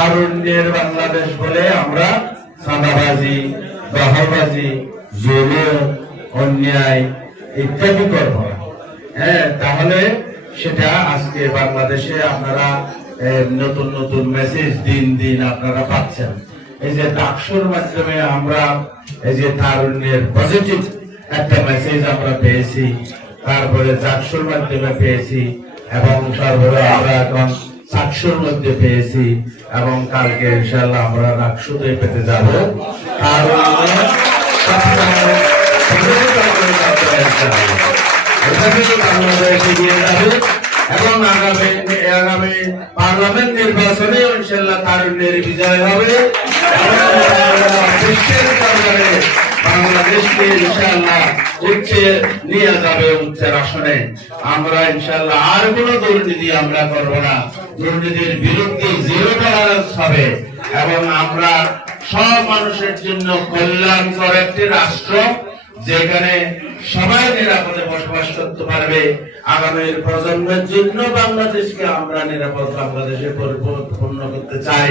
তারুণ্যের বাংলাদেশ বলে আমরা চাঁদাবাজি, দখলবাজি, জুলুম, অন্যায় ইত্যাদি করব না। হ্যাঁ, তাহলে সেটা আজকে বাংলাদেশে আপনারা নতুন নতুন মেসেজ দিন দিন আপনারা পাচ্ছেন। এই যে ডাকসুর মাধ্যমে আমরা এই যে তারুণ্যের পজিটিভ একটা মেসেজ আমরা পেয়েছি, তারপরে ডাকসুর মাধ্যমে পেয়েছি, এবং সর্বদা আমরা এখন চাকসুর মধ্যে পেয়েছি, এবং কালকে ইনশাআল্লাহ আমরা ডাকসুতে পেতে যাব। এবং আগামী পার্লামেন্ট নির্বাচনে ইনশাআল্লাহ তারুণ্যের বিজয় হবে। বাংলাদেশকে ইনশাআল্লাহ উচ্চে নিয়ে যাবে, উচ্চের আসনে। আমরা ইনশাআল্লাহ আর কোন দুর্নীতি আমরা করব না, দুর্নীতির বিরুদ্ধে জিরো টলারেন্স হবে, এবং আমরা সব মানুষের জন্য কল্যাণকর একটি রাষ্ট্র, যেখানে সবাই নিরাপদে বসবাস করতে পারবে। আগামীর প্রজন্মের জন্য বাংলাদেশকে আমরা নিরাপদ বাংলাদেশে পরিপূর্ণ করতে চাই।